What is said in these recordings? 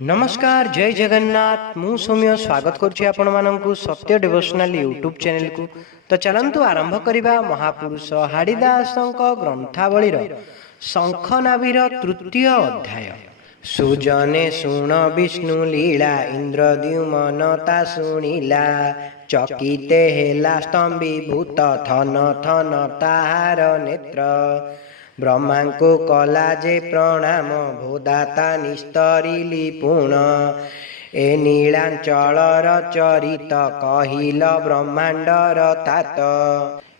नमस्कार जय जगन्नाथ मु सौम्य स्वागत करुच्ची आपण मानकु सत्य डिवोशनल यूट्यूब चैनल को। तो चलंतु आरंभ करिबा महापुरुष हाड़ीदासंक ग्रंथावलीर शंखनाभीर तृतीय अध्याय। सुजने शुण विष्णु लीला इंद्रद्युमन ता शुणिला चकिते हेला स्तंभीभूत थन थन ताहार नेत्र ब्रह्मा को कला जे प्रणाम भोदाता निस्तरिली पुण ए नीलांचलर चरित कहिल ब्रह्मांडर तात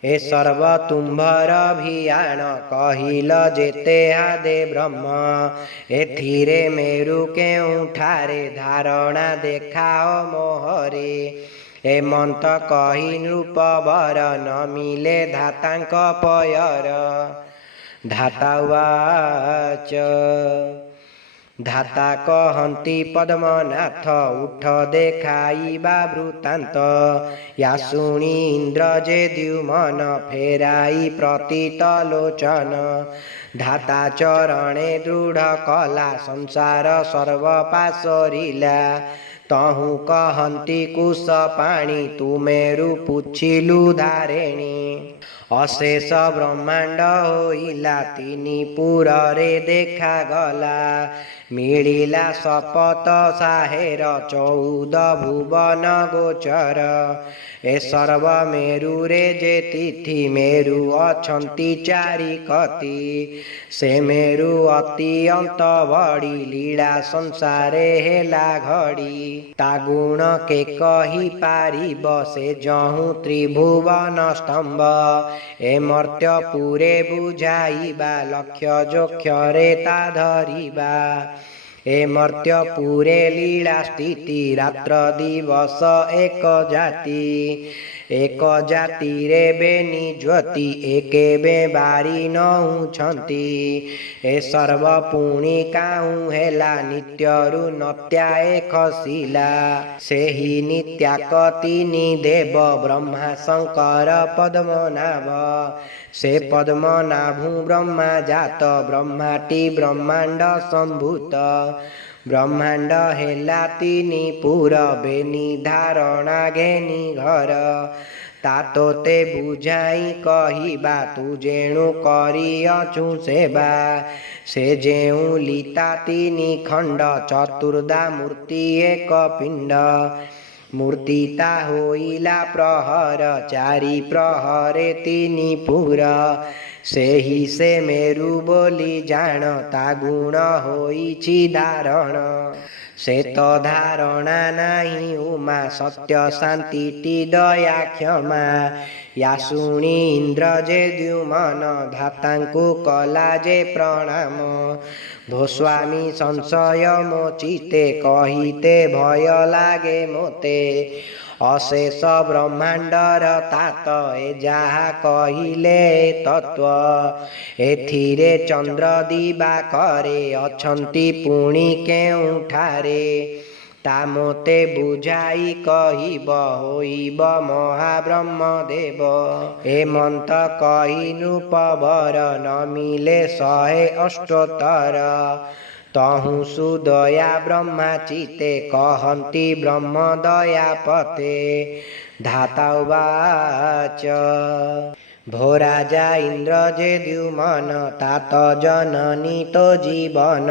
ए सर्व तुम्भर भियाण कहिल जेते हादे ब्रह्म एथिरे मेरु केउठारे धारणा देखाओ मोहरे ए मंत कहि नृपवर न मिले धातांक पयर। धातावाच धाता कहन्ति पद्मनाथ उठ देखाइबा वृत्तान्त या शुणी इंद्र जे द्युमन फेराई प्रतीत लोचन धाता चरणे दृढ़ कला संसार सर्व पासरिला तहु कहन्ति कुश पाणी तुमेरु पुछिलु धारेणी अशेष ब्रह्मांड होइला तिनी पुररे देखा गला मिलिला शपथ साहेर 14 भुवन गोचर ए सर्व मेरु रे जे तिथि मेरु अछंती चारि कति से मेरु अति अंत बड़ी लीला संसारे हेला घड़ी ता गुण के कही पारिब से जहु त्रिभुवन स्तंभ ए मर्त्य पुरे बुझाइबा लक्ष्य जोक्षरे ता धरिबा ए मर्त्य पुरे लीला स्थिति रात्र दिवस एक जाति रे बेनी ज्योति एके बे बारी नहुछंती ए सर्व पुणी काहू हेला नित्यरु नत्याए खसिला सेहि नित्याकतिनी देव ब्रह्मा शंकर पद्मनाभ से पद्मनाभु ब्रह्मा जात ब्रह्माटी ब्रह्मांड संभूत ब्रह्मांड हेला तिनी पुर बेनी धारणा घेनी घर तातोते बुझाई कहिबा तू जेणु करिअछु सेवा से जेउ लीता तिनी खंड चतुर्धा मूर्ति एक पिंड मूर्तिता होइला प्रहर चारि प्रहरे तिनी पुर सेहि से मेरु बोली जान ता गुण होइछि धारण से तो धारणा नाही उमा सत्य शांति टी दया क्षमा या शुणी इंद्र जे द्युमन धातांकु कला जे प्रणाम भो स्वामी संशय मो चिते कहिते भय लागे मोते अशेष ब्रह्मांडर तात ए जहा कहिले तत्व एथिरे चंद्र दिवा करे अछंती पुणी केउठारे ता मोते बुझाई कहिब होइब महाब्रह्म देव ए मंत कहि नृपवर न मिले 178 तहु सुदया ब्रह्मा चिते कहन्ति ब्रह्म दया पते धातावाच भो राजा इंद्र जे द्युमन तात जननी तो जीवन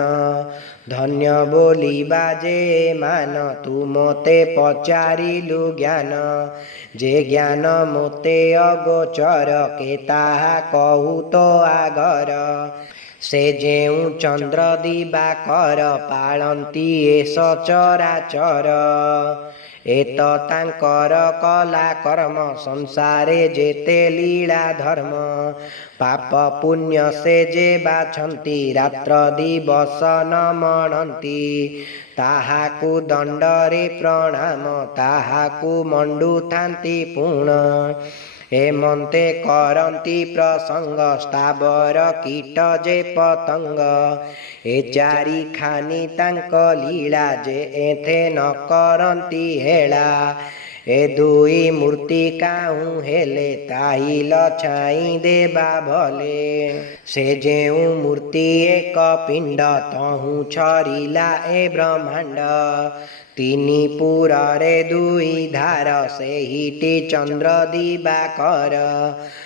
धन्य बोलिबा जे मान तू मोते पचारिलु ज्ञान जे ज्ञान मोते अगोचर के ताहा कहू तो आगर से जेउ चंद्र दिवा कर पालंती ए सचराचर एत तांकर कला कर्म संसारे जेते लीला धर्म पाप पुण्य से जे बाछंती रात्र दिवस न मणंती ताहाकु दंडरे प्रणाम ताहाकु मंडु थांती पुण ए मंते करंती प्रसंग स्थावर कीट जे पतंग ए चारि खानी तांक लीला जे एथे न करंती हेला ए दुई मूर्ति काहू हेले ताही लछाई देबा भले से जेऊ मूर्ति एक पिंड तहु छरिला ए ब्रह्मांड तीनी पुरे दुई धार से हिटी चंद्र दिवाकर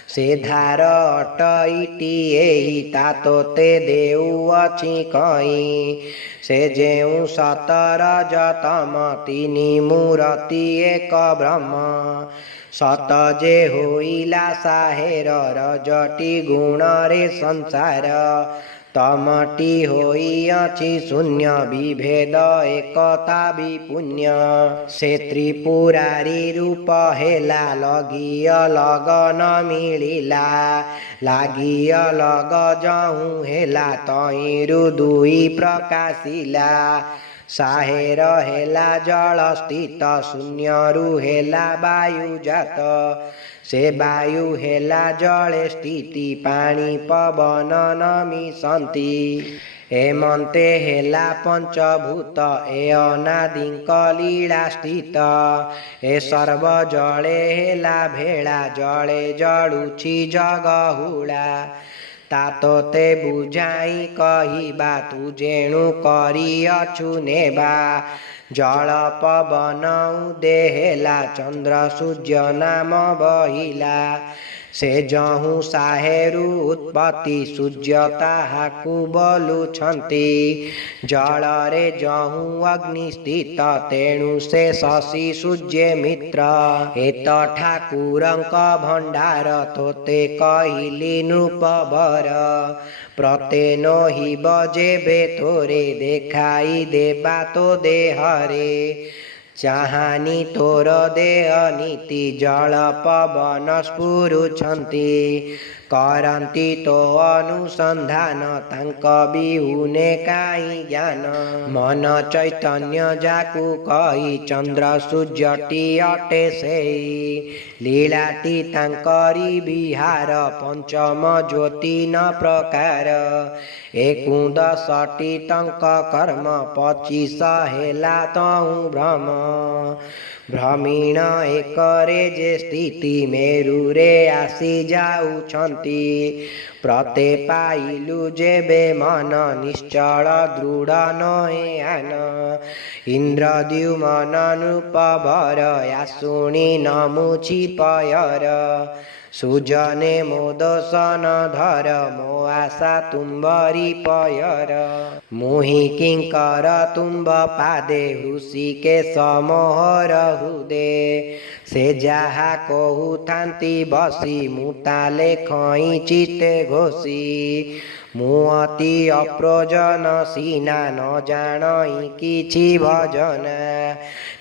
से धार अटईटी एही तातोते देऊ अछि कई से जेऊ 17 जतम तीनी मूर्ति एक ब्रह्म सत जे होइला साहेर रजटी गुण रे संसार तमटी होइअछि शून्य विभेद एकता विपुण्य से त्रिपुरारी रूप हेला लगिय लगन मिलिला लागिय लग जहु हेला तहिरु दुई प्रकाशिला साहेर हेला जल स्थित शून्यरु हेला वायु जात से वायु हेला जले स्थिति पानी पवन न मिशन्ति एमन्ते हेला पंचभूत ए अनादिक लीला स्थित ए सर्व जले हेला भेला जले जड़ुछि जगहुला तातोते बुझाई कहिबा तू जेणु करिअछु नेबा जल पवन उदे हेला चंद्र सूर्य नाम बहिला से जहु साहेरु उत्पत्ति सूर्य ताहाकु बोलुछन्ति जल रे जहु अग्नि स्थित तेणु से शशि सूर्य मित्र एत ठाकुरंक भंडार तोते कहिली नृपवर प्रतेनो हि बजेबे तोरे देखाई देबा तो देहरे चाहानी तोर देह नीति जल पवन स्फुरुछन्ति करन्ति तो अनुसंधान तांक बिहुने काई ज्ञान मन चैतन्य जाकु कही चंद्र सूर्यटी अटे सेई लीलाटी तांकरी विहार पंचम ज्योति न प्रकार एकुदशटी तंक कर्म 25 हेला तहु भ्रम भ्रमीण एकरे जे स्थिति मेरु रे आसी जाउछन्ति प्रते पाइलु जेबे मन निश्चल दृढ़ नहे आन इंद्रद्युमन नृपवर यासुणी नमुछि पयर सुजने मोदसन धर मो आशा तुम्बरी पयर मुहि किंकर तुम्ब पादे हृषिकेश मोहर हृदे से जहा कहु थांती बसी मुताले खई चिते घोषी मुअति अप्रोजन सीना न जानई किछि भजन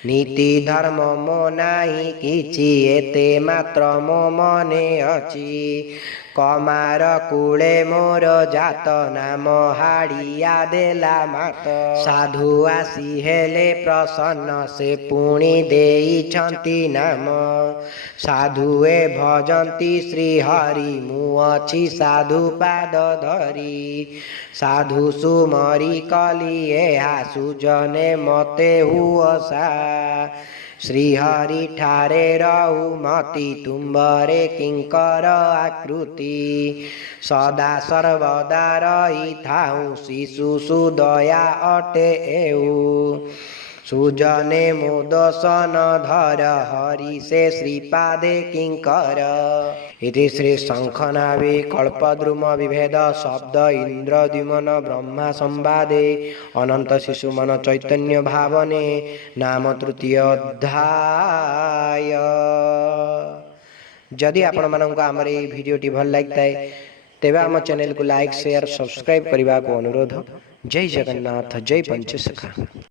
नीति धर्म मो नाही किछि एते मात्र मो मने अछि कमार कूले मोर जात नाम हाड़िया देला मात साधु आसी हेले प्रसन्न से पुणी देइछन्ति नाम साधुए भजन्ति श्री हरि मुअछि साधु पाद धरी साधु सुमरी कली एहा सुजने मते हुअसा श्री हरि ठारे रहु मति तुम्बरे किंकर आकृति सदा सर्वदा रही थाउ शिशु सुदया अटे एऊ सुजने मोदसन धर हरि से श्रीपादे किंकर इति श्री शंखनाभि कल्पद्रुम विभेद शब्द इंद्रद्युमन ब्रह्मा संवादे अनंत शिशुमन चैतन्य भावने नाम तृतीय अध्याय। जदि आपण मानक आमर ये भिडियोटी भल लगे तेबे आम चैनल को लाइक शेयर सब्सक्राइब करने को अनुरोध। जय जगन्नाथ जय पंचसखा।